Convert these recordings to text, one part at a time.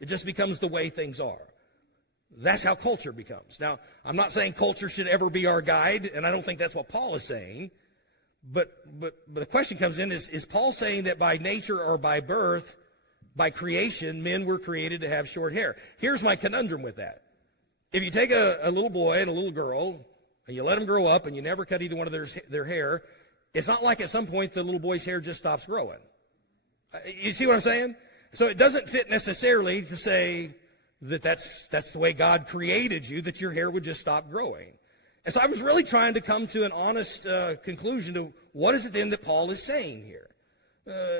It just becomes the way things are. That's how culture becomes. Now, I'm not saying culture should ever be our guide, and I don't think that's what Paul is saying. But the question comes in, is Paul saying that by nature or by birth, by creation, men were created to have short hair? Here's my conundrum with that. If you take a little boy and a little girl, and you let them grow up, and you never cut either one of their hair, it's not like at some point the little boy's hair just stops growing. You see what I'm saying? So it doesn't fit necessarily to say that that's the way God created you, that your hair would just stop growing. And so I was really trying to come to an honest conclusion to what is it then that Paul is saying here.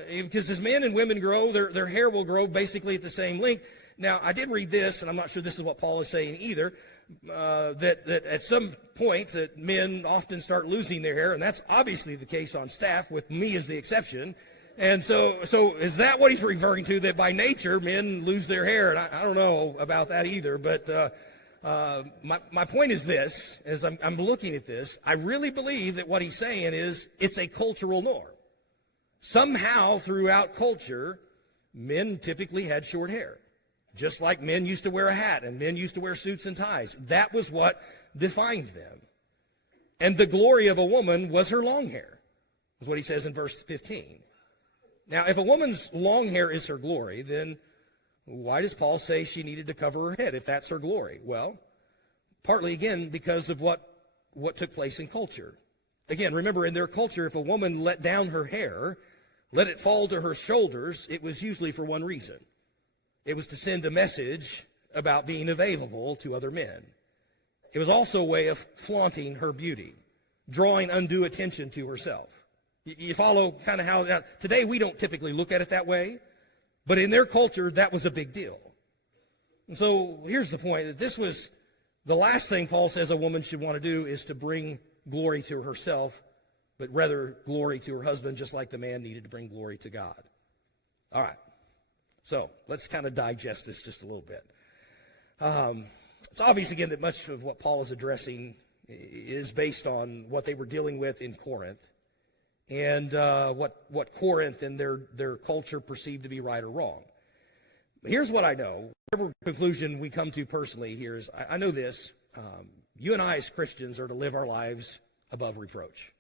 Because as men and women grow, their hair will grow basically at the same length. Now, I did read this, and I'm not sure this is what Paul is saying either, that at some point that men often start losing their hair, and that's obviously the case on staff, with me as the exception. And so is that what he's referring to, that by nature men lose their hair? And I don't know about that either, but my point is this, as I'm looking at this, I really believe that what he's saying is it's a cultural norm. Somehow throughout culture, men typically had short hair, just like men used to wear a hat and men used to wear suits and ties. That was what defined them. And the glory of a woman was her long hair, is what he says in verse 15. Now, if a woman's long hair is her glory, then why does Paul say she needed to cover her head if that's her glory? Well, partly, again, because of what took place in culture. Again, remember, in their culture, if a woman let down her hair, let it fall to her shoulders, it was usually for one reason. It was to send a message about being available to other men. It was also a way of flaunting her beauty, drawing undue attention to herself. You follow kind of how, now, today we don't typically look at it that way, but in their culture, that was a big deal. And so here's the point, that this was the last thing Paul says a woman should want to do is to bring glory to herself, but rather glory to her husband, just like the man needed to bring glory to God. All right, so let's kind of digest this just a little bit. It's obvious, again, that much of what Paul is addressing is based on what they were dealing with in Corinth, and what Corinth and their culture perceived to be right or wrong. Here's what I know. Whatever conclusion we come to personally here is, I know this. You and I as Christians are to live our lives above reproach.